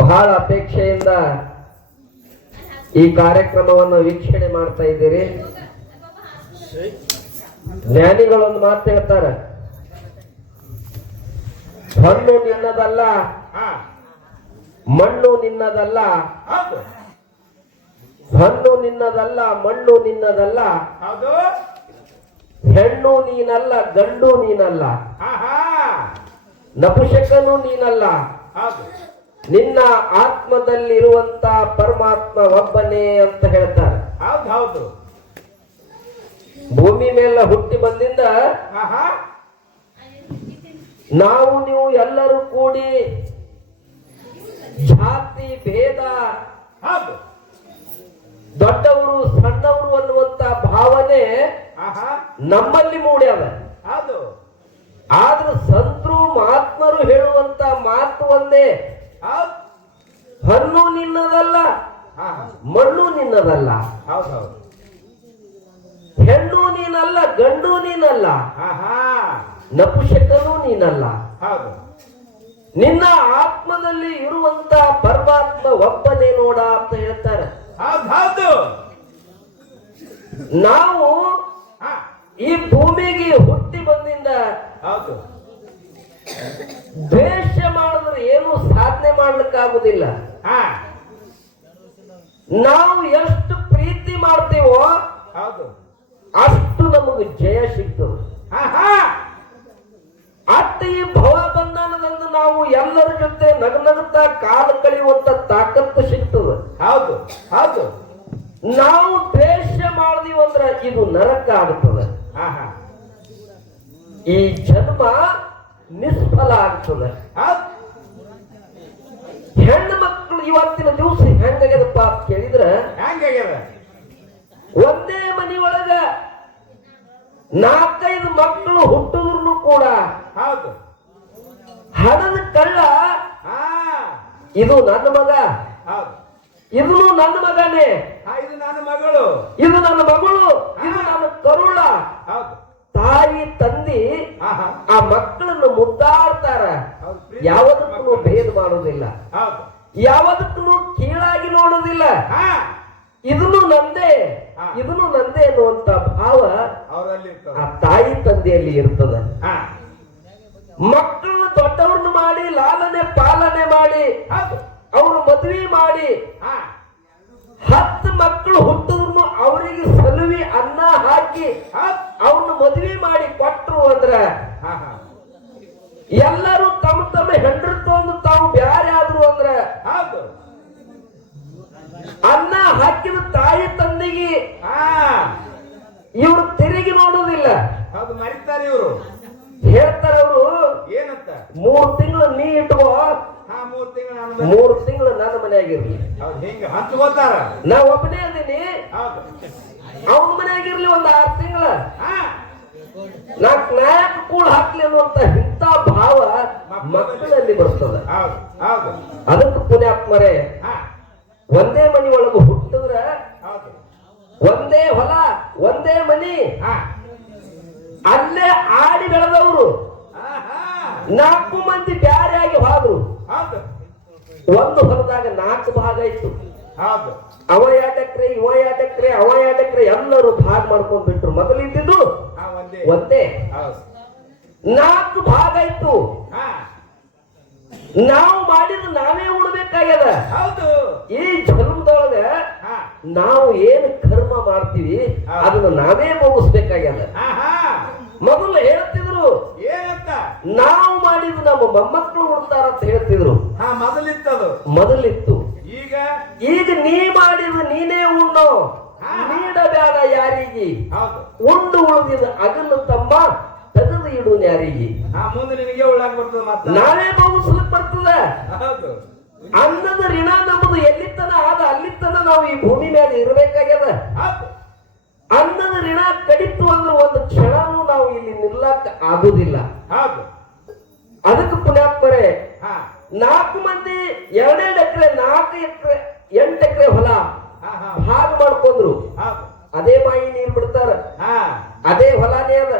ಬಹಳ ಅಪೇಕ್ಷೆಯಿಂದ ಈ ಕಾರ್ಯಕ್ರಮವನ್ನು ವೀಕ್ಷಣೆ ಮಾಡ್ತಾ ಇದ್ದೀರಿ. ಜ್ಞಾನಿಗಳೊಂದು ಮಾತು ಹೇಳ್ತಾರೆ, ಹಣ್ಣು ನಿನ್ನದಲ್ಲ, ಮಣ್ಣು ನಿನ್ನದಲ್ಲ, ಹಣ್ಣು ನಿನ್ನದಲ್ಲ, ಮಣ್ಣು ನಿನ್ನದಲ್ಲ, ಹೆಣ್ಣು ನೀನಲ್ಲ, ಗಂಡು ನೀನಲ್ಲ, ನಪುಷಕನು ನೀನಲ್ಲ, ನಿನ್ನ ಆತ್ಮದಲ್ಲಿರುವಂತ ಪರಮಾತ್ಮ ಒಬ್ಬನೇ ಅಂತ ಹೇಳ್ತಾರೆ. ಹೌದು. ಭೂಮಿ ಮೇಲೆ ಹುಟ್ಟಿ ಬಂದಿಂದ ನಾವು ನೀವು ಎಲ್ಲರೂ ಕೂಡಿ ಜಾತಿ ಭೇದ, ದೊಡ್ಡವರು ಸಣ್ಣವರು ಅನ್ನುವಂತ ಭಾವನೆ ನಮ್ಮಲ್ಲಿ ಮೂಡ್ಯಾವ. ಆದ್ರೂ ಸಂತರು ಮಹಾತ್ಮರು ಹೇಳುವಂತ ಮಾತು ಒಂದೇ, ಹಣ್ಣು ನಿನ್ನದಲ್ಲ, ಮಣ್ಣು ನಿನ್ನದಲ್ಲ, ಹೆಣ್ಣು ನೀನಲ್ಲ, ಗಂಡು ನೀನಲ್ಲ, ನಪುಷಕನೂ ನೀನಲ್ಲ, ನಿನ್ನ ಆತ್ಮದಲ್ಲಿ ಇರುವಂತ ಪರಮಾತ್ಮ ಒಬ್ಬನೇ ನೋಡ ಅಂತ ಹೇಳ್ತಾರೆ. ನಾವು ಈ ಭೂಮಿಗೆ ಹುಟ್ಟಿ ಬಂದಿಂದ ದ್ವೇಷ ಮಾಡಿದ್ರೆ ಏನು ಸಾಧನೆ ಮಾಡ್ಲಿಕ್ಕಾಗುದಿಲ್ಲ. ನಾವು ಎಷ್ಟು ಪ್ರೀತಿ ಮಾಡ್ತೀವೋ ಅಷ್ಟು ನಮಗೆ ಜಯ ಸಿಗ್ತದೆ. ಅಷ್ಟು ಈ ಭವ ಬಂಧನದಂದು ನಾವು ಎಲ್ಲರ ಜೊತೆ ನಗನಗುತ್ತಾ ಕಾಲ ಕಳೆಯುವಂತ ತಾಕತ್ತು ಸಿಗ್ತದೆ. ನಾವು ದ್ವೇಷ ಮಾಡಿದೀವಿ ಅಂದ್ರೆ ಇದು ನರಕ ಆಗ್ತದೆ, ಈ ಜನ್ಮ ನಿಷ್ಫಲ ಆಗ್ತದೆ. ಹೆಣ್ಣು ಮಕ್ಕಳು ಇವತ್ತಿನ ದಿವಸ ಹೆಂಗಾಗ್ಯದಪ್ಪ ಅಂತ ಕೇಳಿದ್ರೆ, ಒಂದೇ ಮನೆಯೊಳಗ 4-5 ಮಕ್ಕಳು ಹುಟ್ಟಿದ್ರು ಕೂಡ ಹಣದ ಕಳ್ಳ ಇದು ನನ್ನ ಮಗ, ಇದು ನನ್ನ ಮಗನೇ, ಇದು ನನ್ನ ಮಗಳು, ಇದು ನನ್ನ ಮಗಳು, ಇದು ನನ್ನ ಕರುಳ. ತಾಯಿ ತಂದಿ ಆ ಮಕ್ಕಳನ್ನು ಮುದ್ದಾಡ್ತಾರ, ಯಾವುದಕ್ಕೂ ಭೇದ ಮಾಡೋದಿಲ್ಲ, ಯಾವುದಕ್ಕೂ ಕೀಳಾಗಿ ನೋಡೋದಿಲ್ಲ. ಇದನ್ನು ನಂದೇ, ಇದನ್ನು ನಂದೇ ಎನ್ನುವಂತ ಭಾವ ಆ ತಾಯಿ ತಂದೆಯಲ್ಲಿ ಇರ್ತದೆ. ಮಕ್ಕಳನ್ನ ದೊಡ್ಡವ್ರನ್ನ ಮಾಡಿ ಲಾಲನೆ ಪಾಲನೆ ಮಾಡಿ ಅವರು ಮದುವೆ ಮಾಡಿ 10 ಮಕ್ಕಳು ಹುಟ್ಟಿದ್ರು ಅವರಿಗೆ ಸಲುವಿ ಅನ್ನ ಹಾಕಿ ಅವ್ರನ್ನ ಮದುವೆ ಮಾಡಿ ಕೊಟ್ಟರು ಅಂದ್ರ ಎಲ್ಲರೂ ತಮ್ಮ ತಮ್ಮ ಹೆಂಡ್ರತ್ತೊಂದು ತಾವು ಬ್ಯಾರೆ ಆದ್ರು ಅಂದ್ರ ಅನ್ನ ಹಾಕಿದ ತಾಯಿ ತಂದೆಗೆ ಇವರು ತಿರುಗಿ ನೋಡುವುದಿಲ್ಲ. ಮರಿತಾರೆ ಇವರು, ಹೇಳ್ತಾರ ಅವರು ಏನಂತ, 3 ತಿಂಗಳು ನೀ ಇಟ್ಕೋ, 3 ತಿಂಗಳು ನನ್ನ ಮನೆಯಾಗಿರ್ಲಿ. ನಾ ಒಬ್ಬನೇ ಅದೀನಿ, ಅವನ ಮನೆಯಾಗಿರ್ಲಿ 6 ತಿಂಗಳ, 4 ಕೂಳ್ ಹಾಕ್ಲಿ ಅನ್ನುವಂತ ಇಂಥ ಭಾವ ಮಕ್ಕಳಲ್ಲಿ ಬರ್ತದೆ. ಅದಕ್ಕೆ ಪುಣ್ಯಾತ್ಮರೇ, ಒಂದೇ ಮನಿ ಒಳಗೆ ಹುಟ್ಟಿದ್ರ ಒಂದೇ ಹೊಲ, ಒಂದೇ ಮನಿ, ಅಲ್ಲೇ ಆಡಿ ಬೆಳೆದವರು 4 ಮಂದಿ ಬ್ಯಾರೆಯಾಗಿ ಹೋದ್ರು. ಒಂದು ಹೊಲದಾಗ 4 ಭಾಗ ಇತ್ತು. ಅವ 2 ಎಕರೆ, ಇವ 2 ಎಕರೆ, ಅವ 2 ಎಕರೆ, ಎಲ್ಲರೂ ಭಾಗ ಮಾಡ್ಕೊಂಡ್ ಬಿಟ್ರು. ಮೊದಲಿದ್ದು ಒಂದೇ, 4 ಭಾಗ ಇತ್ತು. ನಾವು ಮಾಡಿದ ನಾವೇ ಉಳ್ಬೇಕಾಗ್ಯದ. ಈ ಜನ್ಮದೊಳಗ ನಾವು ಏನು ಕರ್ಮ ಮಾಡ್ತೀವಿ ಅದನ್ನ ನಾವೇ ಮುಗಿಸ್ಬೇಕಾಗ್ಯದ. ಮೊದಲು ಹೇಳ್ತಿದ್ರು ಏನಂತ, ನಾವು ಮಾಡಿದ್ದು ನಮ್ಮ ಮೊಮ್ಮಕ್ಕಳು ಉಡ್ತಾರ ಅಂತ ಹೇಳ್ತಿದ್ರು. ಮೊದಲಿತ್ತು. ಈಗ ನೀ ಮಾಡಿದ ನೀನೇ ಉಣ್ಣೋ, ನೀಡಬೇಡ ಯಾರಿಗೆ, ಉಂಡು ಉಳಿದಿದ ಅಗಲು ತಮ್ಮ ತೆಗೆದು ಇಡು ಯಾರಿಗೆ. ಮುಂದೆ ನಿನಗೆ ಉಳ್ಳಾಕ ಬರ್ತದ, ನಾವೇ ಮುಗಿಸ್ಲಿಕ್ಕೆ ಬರ್ತದ. ಅನ್ನದ ಋಣ ನಮ್ಮದು ಎಲ್ಲಿತ್ತನ ಆದ ಅಲ್ಲಿತ್ತನ ನಾವು ಈ ಭೂಮಿ ಮೇಲೆ ಇರಬೇಕಾಗ್ಯದ. ಅನ್ನದ ಋಣ ಕಡಿತು ಅಂದ್ರೆ ಒಂದು ಕ್ಷಣನೂ ನಾವು ಇಲ್ಲಿ ನಿಲ್ಲಕ್ಕ ಆಗುದಿಲ್ಲ. ಅದಕ್ಕೆ ಪುಣ್ಯಾತ್ಮರೇ, 4 ಮಂದಿ 2 ಎಕರೆ, 4 ಎಕರೆ, 8 ಎಕರೆ ಹೊಲ ಭಾಗ ಮಾಡ್ಕೊಂಡ್ರು. ಅದೇ ಬಾಯಿ ನೀರು ಬಿಡ್ತಾರ, ಅದೇ ಹೊಲಾನೇ ಅದ,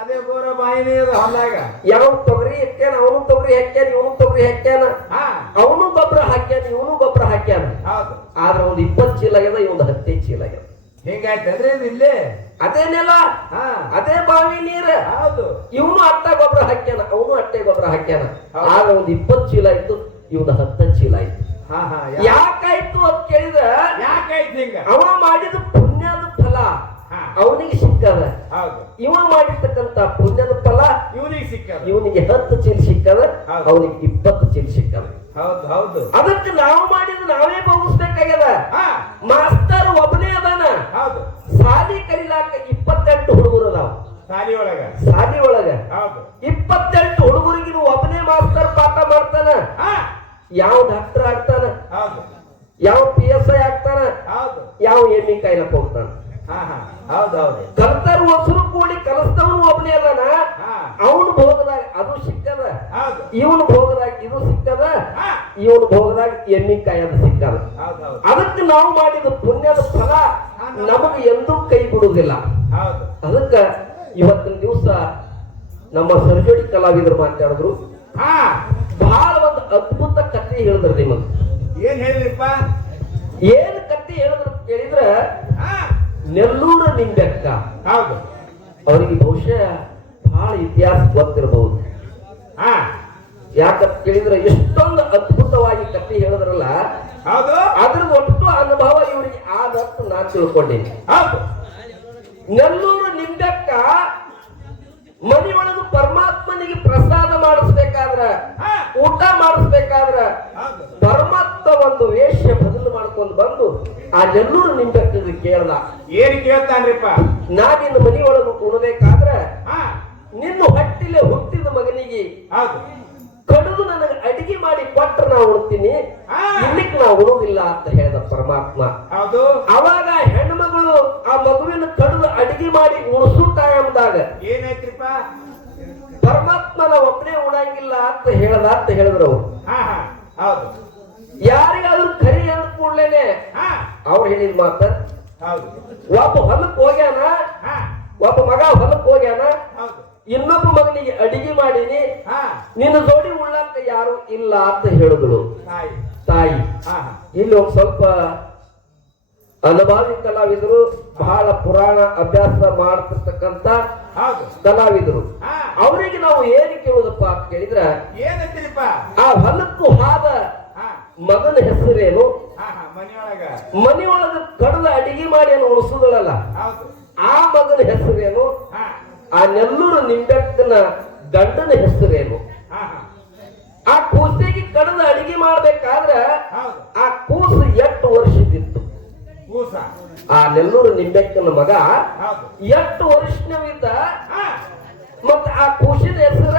ಅದೇ ಬೋರ ಬಾಯಿನೇ ಅದ ಹೊಲಾಗ. ಯಾವ ತೊಗರಿ ಹೆಕ್ಕ್ಯಾನ, ಅವನು ತೊಗರಿ ಹೆಕ್ಕ್ಯಾನ, ಇವನು ತೊಗರಿ ಹೆಕ್ಕ್ಯಾನ, ಅವನು ಹೌದು ಆದ್ರೆ ಒಂದು 20 ಚೀಲ ಆಗ್ಯದ, ಇವಂದು 15 ಚೀಲ ಆಗ್ಯದ. ಹಿಂಗಾಯ್ತಂದ್ರೆ ಇದು ಇಲ್ಲೇ ಅದೇ ನೆಲ, ಹಾ ಅದೇ ಬಾವಿ ನೀರ. ಹೌದು ಇವನು ಅಟ್ಟ ಗೊಬ್ಬರ ಹಾಕ್ಯಾನ, ಅವನು ಅಟ್ಟೆ ಗೊಬ್ಬರ ಹಾಕ್ಯಾನ. ಹೌದು. ಆಗ ಒಂದು 20 ಚೀಲ ಆಯ್ತು, ಇವನು 10 ಚೀಲ ಆಯ್ತು. ಹಾ ಹಾ ಯಾಕಾಯ್ತು ಅಂತ ಕೇಳಿದ, ಯಾಕಾಯ್ತು ಹಿಂಗ? ಅವ ಮಾಡಿದ ಪುಣ್ಯದ ಫಲ ಹಾ ಅವನಿಗೆ ಸಿಕ್ಕದ, ಹೌದು ಇವ ಮಾಡಿರ್ತಕ್ಕಂತ ಪುಣ್ಯದ ಫಲ ಇವನಿಗೆ ಸಿಕ್ಕದ. ಇವನಿಗೆ 10 ಚೀಲ ಸಿಕ್ಕದ, ಹೌದು. ಅವನಿಗೆ 20 ಚೀಲ ಸಿಕ್ಕದ. ಹೌದು ಹೌದು ಅದಕ್ಕೆ ನಾವು ಮಾಡಿದ ನಾವೇ ಭೋಗಿಸ್ಬೇಕಾಗ್ಯದ. ಹಾ ಮಾಸ್ತರ್ ಒಬ್ಬನೇ ಅದಾನ, ಹೌದು ಸಾಲಿ ಕಲಿಲಾಕ 28 ಹುಡುಗರು ನಾವು ಸಾಲಿ ಒಳಗ. ಸಾಲಿ ಒಳಗ. ಹೌದು 28 ಹುಡುಗರಿಗೆ ಒಬ್ಬನೇ ಮಾಸ್ತರ್ ಪಾಠ ಮಾಡ್ತಾನ. ಹಾ ಯಾವ ಡಾಕ್ಟರ್ ಆಗ್ತಾನ, ಹೌದು ಯಾವ PSI ಆಗ್ತಾನ, ಹೌದು ಯಾವ ಎಮ್ಮಿ ಕಾಯ್ಲಕ್ ಹೋಗ್ತಾನ. ಹಾ ಹಾ ಹೌದು ಹೌದು ಕಲ್ತಾರ ಹೊಸರು ಕೂಡಿ ಕಲಿಸ್ತವನು ಒಬ್ಬನೇ ಅದಾನ. ಹಾ ಅವನು ಭೋಗದಾಗ ಅದು ಸಿಕ್ಕದ, ಹೌದು ಇವನು ಭೋಗದಾಗ ಇದು ಸಿಕ್ಕದ, ಹಾ ಇವನು ಭೋಗದಾಗ ಎಮ್ಮಿ ಕಾಯೋದು ಸಿಕ್ಕದ. ಹೌದು ಹೌದು ಅದಕ್ಕೆ ನಾವು ಮಾಡಿದ ಪುಣ್ಯದ ಫಲ ನಮಗೆ ಎಂದೂ ಕೈ ಬಿಡುವುದಿಲ್ಲ. ಹೌದು ಅದಕ್ಕ ಇವತ್ತಿನ ದಿವಸ ನಮ್ಮ ಸರ್ಜೋಡಿ ಕಲಾವಿದರು ಮಾತಾಡಿದ್ರು, ಹಾ ಬಹಳ ಒಂದು ಅದ್ಭುತ ಕಥೆ ಹೇಳಿದ್ರು. ನಿಮಗೆ ಏನ್ ಹೇಳಿದ್ರಿಪ್ಪ? ಏನ್ ಕಥೆ ಹೇಳಿದ್ರು ಕೇಳಿದ್ರ, ಹಾ ನೆಲ್ಲೂರ ನಿಂಬೆಕ್ಕ. ಹೌದು ಅವರಿಗೆ ಬಹುಶಃ ಬಹಳ ಇತಿಹಾಸ ಗೊತ್ತಿರಬಹುದು. ಹಾ ಯಾಕಂತ ಕೇಳಿದ್ರೆ ಎಷ್ಟೊಂದು ಅದ್ಭುತವಾಗಿ ಕಥೆ ಹೇಳಿದ್ರಲ್ಲ, ಹೌದು ಅದ್ರದ್ದು ಒಟ್ಟು ಅನುಭವ ಇವರಿಗೆ ಆದಷ್ಟು ನಾನು ತಿಳ್ಕೊಂಡೇನೆ. ಹೌದು ನೆಲ್ಲೂರು ನಿಂಬೆಕ್ಕ ಮನೆಯೊಳಗೆ ಪರಮಾತ್ಮನಿಗೆ ಪ್ರಸಾದ ಮಾಡಿಸ್ಬೇಕಾದ್ರ, ಹಾ ಊಟ ಮಾಡಿಸ್ಬೇಕಾದ್ರ ಹೌದು ಪರಮಾತ್ಮ ಒಂದು ವೇಷ ಬದಲು ಮಾಡ್ಕೊಂಡು ಬಂದು ಆ ನೆಲ್ಲೂರು ನಿಂಬೆಕ್ಕಗೆ ಕೇಳ್ದ, ಏನ್ ಕೇಳ್ತಾನ್ರಿಪ್ಪ? ನಾ ನಿನ್ನ ಮನೆಯೊಳಗೆ ಉಣಬೇಕಾದ್ರ ಹಾ ನಿನ್ನ ಹೊಟ್ಟಿಲೆ ಹುಟ್ಟಿದ ಮಗನಿಗೆ ಹೌದು ಕಡಿದು ನನಗೆ ಅಡಿಗೆ ಮಾಡಿ ಕೊಟ್ರೆ ನಾ ಉಣ್ತೀನಿ, ಹಾ ಇಲ್ಲಿಕ್ ನಾ ಉಣೋದಿಲ್ಲ ಅಂತ ಹೇಳಿದ ಪರಮಾತ್ಮ. ಹೌದು ಅವಾಗ ಹೆಣ್ಮಗಳು ಆ ಮಗುವಿನ ಕಡಿದು ಅಡಿಗೆ ಮಾಡಿ ಉಣಿಸು ಟೈಮ್ದಾಗ ಏನಾಯ್ತ್ರಿಪ್ಪ? ಪರಮಾತ್ಮನ ಒಬ್ಬನೇ ಉಣಂಗಿಲ್ಲ ಅಂತ ಹೇಳಿದ್ರು ಅವ್ರು. ಹಾ ಹಾ ಹೌದು ಯಾರಿಗಾದ್ರೂ ಕರಿ ಅಂದ ಕೂಡ್ಲೇನೆ ಹಾ ಅವ್ರು ಹೇಳಿದ ಮಾತ, ಹೌದು ಒಬ್ಬ ಹೊಲಕ್ ಹೋಗ್ಯಾನ, ಹಾ ಒಬ್ಬ ಮಗ ಹೊಲಕ್ ಹೋಗ್ಯಾನ, ಹೌದು ಇನ್ನೊಬ್ಬ ಮಗನಿಗೆ ಅಡಿಗೆ ಮಾಡೀನಿ, ಹಾ ನಿನ್ನ ಜೋಡಿ ಉಳ್ಳಾಕ ಯಾರು ಇಲ್ಲ ಅಂತ ಹೇಳಿದ್ರು ತಾಯಿ. ತಾಯಿ. ಹಾ ಹಾ ಇಲ್ಲಿ ಒಂದ್ ಸ್ವಲ್ಪ ಅನುಭವಿ ಕಲಾವಿದರು, ಬಹಳ ಪುರಾಣ ಅಭ್ಯಾಸ ಮಾಡ್ತಿರ್ತಕ್ಕಂತ ಹೌದು ಕಲಾವಿದರು. ಹಾ ಅವರಿಗೆ ನಾವು ಏನು ಕೇಳುದಪ್ಪ ಅಂತ ಕೇಳಿದ್ರ, ಏನಂತೀರಿಪ್ಪ? ಆ ಹೊಲಕ್ಕೂ ಹಾದ ಹಾ ಮಗನ ಹೆಸರೇನು, ಹಾ ಹಾ ಮನೆಯೊಳಗ ಮನೆಯೊಳಗ ಕಡದ ಅಡಿಗೆ ಮಾಡಿ ಏನು ಉಳಿಸುದಲ್ಲ ಹೌದು ಆ ಮಗನ ಹೆಸರೇನು, ಹಾ ಆ ನೆಲ್ಲೂರು ನಿಂಬೆಕ್ಕನ ಗಂಡನ ಹೆಸರೇನು, ಹಾ ಹಾ ಆ ಕೂಸಿಗೆ ಕಡದ ಅಡಿಗೆ ಮಾಡ್ಬೇಕಾದ್ರ ಹೌದು ಆ ಕೂಸು 8 ವರ್ಷದಿತ್ತು. ಕೂಸ ಆ ನೆಲ್ಲೂರು ನಿಂಬೆಕ್ಕನ ಮಗ ಹೌದು 8 ವರ್ಷನವಿದ್ದ. ಹಾ ಮತ್ತ ಆ ಕೂಸಿನ ಹೆಸರ,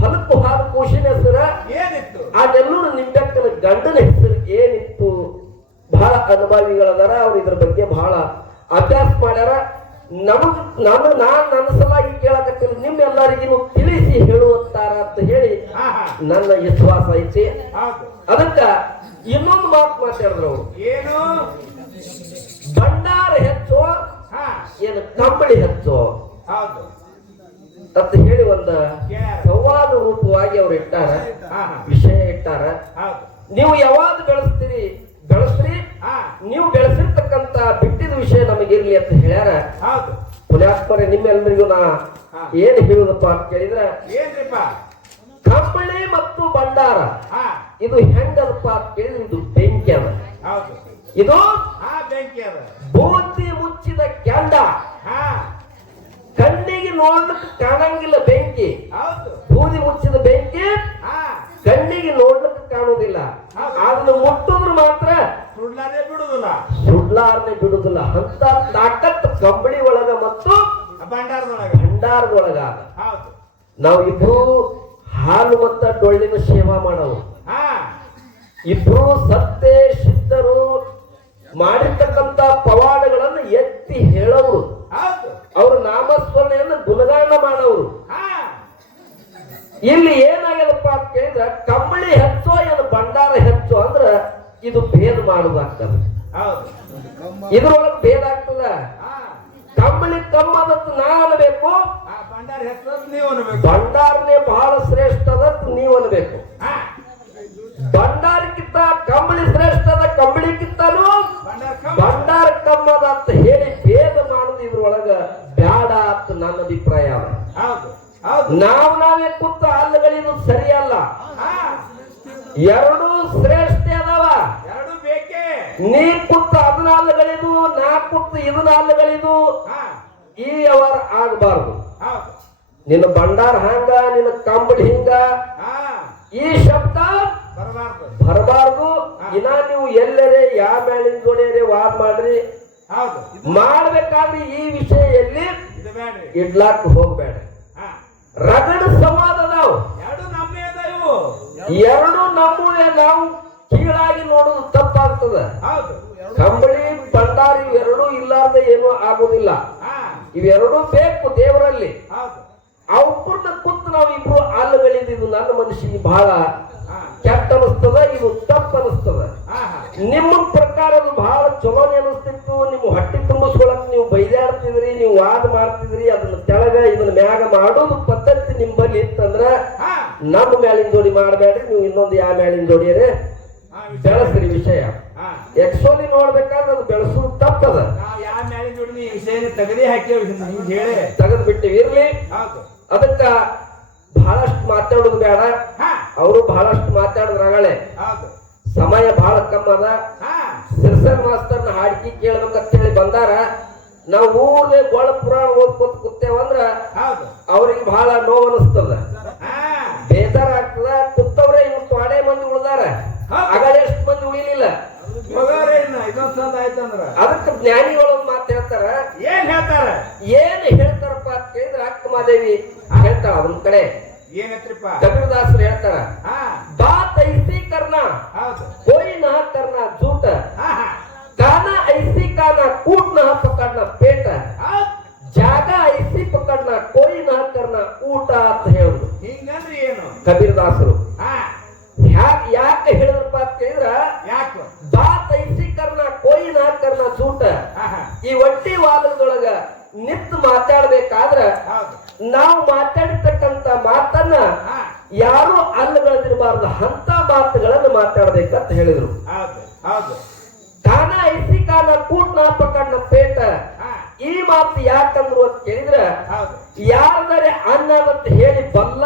ಹೊಲಕ್ಕೂ ಹಾದ ಕೂಸಿನ ಹೆಸರ, ಏನಿತ್ತು? ಆ ನೆಲ್ಲೂರು ನಿಂಬೆಕ್ಕನ ಗಂಡನ ಹೆಸರು ಏನಿತ್ತು? ಬಹಳ ಅನುಭವಿಗಳದಾರ, ಅವ್ರು ಇದ್ರ ಬಗ್ಗೆ ಬಹಳ ಅಭ್ಯಾಸ ಮಾಡ್ಯಾರ. ನನ್ನ ಸಲಾಗಿ ಕೇಳಕತ್ತಿಲ್ಲ, ನಿಮ್ಮೆಲ್ಲರಿಗೂ ತಿಳಿಸಿ ಹೇಳುತ್ತಾರ ಅಂತ ಹೇಳಿ ಹಾ ಹಾ ನನ್ನ ವಿಶ್ವಾಸ ಐತಿ. ಹೌದು ಅದಕ್ಕ ಇನ್ನೊಂದು ಮಾತು ಮಾತಾಡಿದ್ರು ಅವರು, ಏನು? ಭಂಡಾರ ಹೆಚ್ಚು ಹಾ ಏನು ಕಂಬಳಿ ಹೆಚ್ಚು ಹೌದು ಅಂತ ಹೇಳಿ ಒಂದು ಕೇಳ್ಯಾರ. ಸಂವಾದ ರೂಪವಾಗಿ ಅವ್ರು ಇಟ್ಟಾರ, ಹಾ ಹಾ ವಿಷಯ ಇಟ್ಟಾರ. ಹೌದು ನೀವು ಯಾವಾಗ ಬೆಳೆಸ್ತೀರಿ ಬೆಳೆಸ್ರಿ, ಹಾ ನೀವು ಬೆಳೆಸಿರ್ತಕ್ಕಂತ ಬಿಟ್ಟಿದ ವಿಷಯ ನಮಗಿರ್ಲಿ ಅಂತ ಹೇಳ್ಯಾರ. ಹೌದು ಪುಣ್ಯಾತ್ಮರೇ, ನಿಮ್ಮೆಲ್ಲರಿಗೂ ನಾ ಏನ್ ಹೇಳುದಪ್ಪ ಅಂತ ಕೇಳಿದ್ರ, ಏನ್ರಿಪ್ಪ? ಕಂಬಳಿ ಮತ್ತು ಭಂಡಾರ ಹಾ ಇದು ಹೆಂಗದಪ್ಪ ಅಂತ ಕೇಳಿದ್ರೆ ಇದು ಬೆಂಕಿ ಅದ. ಹೌದು ಇದು ಹಾ ಬೆಂಕಿ ಅದ. ಬೂದಿ ಮುಚ್ಚಿದ ಕೆಂಡ, ಹಾ ಕಣ್ಣಿಗೆ ನೋಡ್ಲಿಕ್ಕೆ ಕಾಣಂಗಿಲ್ಲ ಬೆಂಕಿ. ಹೌದು ಬೂದಿ ಮುಚ್ಚಿದ ಬೆಂಕಿ ಹಾ ಕಣ್ಣಿಗೆ ನೋಡ್ಲಿಕ್ಕೆ ಕಾಣುವುದಿಲ್ಲ, ಅದನ್ನ ಮುಟ್ಟಿದ್ರು ಮಾತ್ರ ಸುಡ್ಲಾರೆ ಬಿಡುದಿಲ್ಲ, ಸುಡ್ಲಾರ್ನೆ ಬಿಡುದಿಲ್ಲ. ಅಂತ ತಾಕತ್ ಕಂಬಳಿ ಒಳಗ ಮತ್ತು ಭಂಡಾರದೊಳಗ ಭಂಡಾರದೊಳಗ. ಹೌದು ನಾವು ಇಬ್ರು ಹಾಲು ಮತ್ತ ಡೊಳ್ಳಿನ ಸೇವಾ ಮಾಡವು, ಹಾ ಇಬ್ರು ಸತ್ಯ ಸಿದ್ಧರು, ಮಾಡಿರ್ತಕ್ಕಂತ ಪವಾಡಗಳನ್ನು ಎತ್ತಿ ಹೇಳವರು, ಹೌದು ಅವ್ರ ನಾಮಸ್ಮರಣೆಯನ್ನು ಗುಣಗಾನ ಮಾಡವರು. ಹಾ ಇಲ್ಲಿ ಏನಾಗ್ಯದಪ್ಪ ಅಂತ ಕೇಳಿದ್ರೆ, ಕಂಬಳಿ ಹೆಚ್ಚೋ ಏನು ಭಂಡಾರ ಹೆಚ್ಚೋ ಅಂದ್ರ ಇದು ಭೇದ ಮಾಡುದಾಗ್ತದೆ. ಹೌದು ಇದ್ರೊಳಗೆ ಭೇದ ಆಗ್ತದ. ಹಾ ಕಂಬಳಿ ಕಮ್ಮದತ್ತು ನಾ ಅನ್ಬೇಕು, ಆ ಭಂಡಾರ ಹೆಸರು ನೀವು ಅನ್ಬೇಕು. ಭಂಡಾರನೇ ಬಹಳ ಶ್ರೇಷ್ಠ ಅದ ನೀವು ಅನ್ಬೇಕು. ಹಾ ಭಂಡಾರಕ್ಕಿಂತ ಕಂಬಳಿ ಶ್ರೇಷ್ಠ ಅದ, ಕಂಬಳಿಕ್ಕಿಂತ ಎರಡು ಶ್ರೇಷ್ಠ ಅದಾವ. ಎರಡು ಬೇಕೇ. ನೀ ಕುತ್ತ ಅದನ್ನ ಅಲ್ಲಗಳಿದು, ನಾ ಕುತ್ತ ಇದನ್ನ ಅಲ್ಲಗಳಿದು, ಹಾ ಈ ಅವರ ಆಗಬಾರ್ದು. ಹೌದು. ನಿನ್ನ ಭಂಡಾರ ಹಂಗ, ನಿನ್ನ ಕಂಬಳಿ ಹಿಂಗ, ಹಾ ಈ ಶಬ್ದ ಬರಬಾರ್ದು. ಬರಬಾರ್ದು. ಇನ್ನ ನೀವು ಎಲ್ಲರೇ ಯಾವ ಮೇಲಿನ ಜೋಡಿಯರೇ ವಾದ ಮಾಡ್ರಿ, ಹೌದು. ಮಾಡ್ಬೇಕಾದ್ರೆ ಈ ವಿಷಯಲ್ಲಿ ಇದು ಬೇಡ್ರಿ. ಇಡ್ಲಾಕ್ ಹೋಗ್ಬೇಡ. ಹಾ ರಗಡ ಸಂವಾದ ನಾವು ಎರಡು ನಮ್ಮೇ ಅದ ಇವು. ಎರಡು ನಮ್ಮೂರೇ, ನಾವು ಕೀಳಾಗಿ ನೋಡೋದು ತಪ್ಪಾಗ್ತದ. ಹೌದು. ಕಂಬಳಿ ಭಂಡಾರ ಇವೆರಡೂ ಇಲ್ಲಾರ್ದೆ ಏನೂ ಆಗುದಿಲ್ಲ. ಹಾ ಇವೆರಡೂ ಬೇಕು ದೇವರಲ್ಲಿ. ಹೌದು. ಅವ್ರನ್ನ ಕೂತು ನಾವು ಇಬ್ರು ಅಲ್ಲಗಳಿದ್ದು ನನ್ನ ಮನಸ್ಸಿಗೆ ಬಹಳ ಹಾ ಕೆಟ್ಟ ಅನಿಸ್ತದ, ಇದು ತಪ್ಪು ಅನಿಸ್ತದ. ಹಾ ಹಾ ನಿಮ್ಮ ಪ್ರಕಾರ ಅದು ಬಹಳ ಚಲೋನೆ ಅನಿಸ್ತಿತ್ತು. ನಿಮ್ಮ ಹೊಟ್ಟೆ ತುಂಬಿಸ್ಕೊಳಕ್ ನೀವು ಬೈದಾಡ್ತಿದ್ರಿ, ನೀವು ವಾದ ಮಾಡ್ತಿದ್ರಿ, ಅದನ್ನ ತೆಳಗ ಇದನ್ನ ಮ್ಯಾಗ ಮಾಡೋದು ಪದ್ಧತಿ ನಿಮ್ಮಲ್ಲಿ ಇತ್ತಂದ್ರ ಹಾ ನಮ್ಮ ಮ್ಯಾಲಿನ ಜೋಡಿ ಮಾಡಬೇಡ್ರಿ. ನೀವು ಇನ್ನೊಂದು ಯಾವ ಮ್ಯಾಲಿನ ಜೋಡಿಯರೇ ಬೆಳೆಸ್ರಿ ವಿಷಯ. ಹಾ ಎಕ್ಸೋಲಿ ನೋಡ್ಬೇಕಾದ್ರೆ ಅದು ಬೆಳೆಸೋದು ತಪ್ಪದ. ನಾವು ಯಾವ ಮ್ಯಾಲಿನ ಜೋಡಿ ಈ ವಿಷಯನ ತೆಗೆದೇ ಹಾಕೇವಿ ಹಿಂಗ್ ಹೇಳಿ. ತೆಗೆದು ಬಿಟ್ಟಿವಿ, ಇರ್ಲಿ. ಹೌದು. ಅದಕ್ಕ ಬಹಳಷ್ಟು ಮಾತಾಡೋದು ಬೇಡ. ಹಾ ಅವರು ಬಹಳಷ್ಟು ಮಾತಾಡಿದ್ರಾಗಳೆ ಹೌದು. ಸಮಯ ಬಹಳ ಕಮ್ಮ ಅದ. ಹಾ ಸಿರ್ಸರ್ ಮಾಸ್ತರ್ನ ಹಾಡಿಕೆ ಕೇಳ್ಬೇಕಂತ ಹೇಳಿ ಬಂದಾರ. ನಾವು ಊರ್ಲೆ ಗೋಳ ಪುರಾಣ ಓದ್ಕೊತ ಕೂತೇವಂದ್ರ ಹೌದು. ಅವ್ರಿಗೆ ಬಹಳ ನೋವು ಅನಿಸ್ತದ, ಹಾ ಬೇಜಾರ ಆಗ್ತದ. ಕೂತವ್ರೆ ಇನ್ನು ತೊಡೆ ಮಂದಿ ಉಳ್ದಾರ, ಆಗಲೇ ಎಷ್ಟು ಮಂದಿ ಉಳಿಲಿಲ್ಲ. ಹೋಗೋರೆ ಇನ್ನ ಇದೊಂದ್ ಸಂದ ಆಯ್ತಂದ್ರ ಅದಕ್ಕೆ ಜ್ಞಾನಿಗಳು ಒಂದ್ ಮಾತು ಹೇಳ್ತಾರ. ಏನ್ ಹೇಳ್ತಾರ? ಏನ್ ಹೇಳ್ತಾರಪ್ಪ ಅಂತ ಕೇಳಿದ್ರೆ ಅಕ್ಕ ಮಾದೇವಿ ಹೇಳ್ತಾಳ. ಒಂದ್ ಕಡೆ ಏನೈತ್ರಿಪ್ಪ? ಕಬೀರದಾಸರು ಹೇಳ್ತಾರ, ಹಾ ಬಾತ್ ಐಸಿ ಕರ್ನ ಹೌದು. कोई ना करना झूठ, ಹಾ ಹಾ खाना ऐसी खाना कूट ना पकड़ना पेट, ಹೌದ್. ಜಾಗ ಐಸಿ ಪಕಡ್ನ कोई ना करना ಊಟ ಅಂತ ಹೇಳುದು ಹಿಂಗಂದ್ರಿ ಏನು? ಕಬೀರದಾಸರು. ಹಾ ಯಾಕೆ ಹೇಳಿದ್ರಪ್ಪ ಅಂತ ಕೇಳಿದ್ರ, ಯಾಕೆ? ಬಾತ್ ಐಸಿ ಕರ್ನ कोई ना करना झूठ. ಹಾ ಹಾ ಈ ಒಟ್ಟಿ ವಾದದೊಳಗ ನಿಂತು ಮಾತಾಡ್ಬೇಕಾದ್ರ ಹೌದು. ನಾವು ಮಾತಾಡಿರ್ತಕ್ಕಂತ ಮಾತನ್ನ ಹಾ ಯಾರು ಅಲ್ಲಗಳದಿರಬಾರ್ದು, ಅಂತ ಮಾತುಗಳನ್ನು ಮಾತಾಡ್ಬೇಕಂತ ಹೇಳಿದ್ರು. ಹೌದು. ಹೌದು. ಕಾನ ಐಸಿ ಕಾನ ಕೂಟ್ ನಾ ಪಕಡ್ನ ಪೇಟ. ಹಾ ಈ ಮಾತು ಯಾಕಂದ್ರು ಅಂತ ಕೇಳಿದ್ರ, ಹೌದು. ಯಾರದರೆ ಅನ್ನ ಅಂತ ಹೇಳಿ ಬಲ್ಲ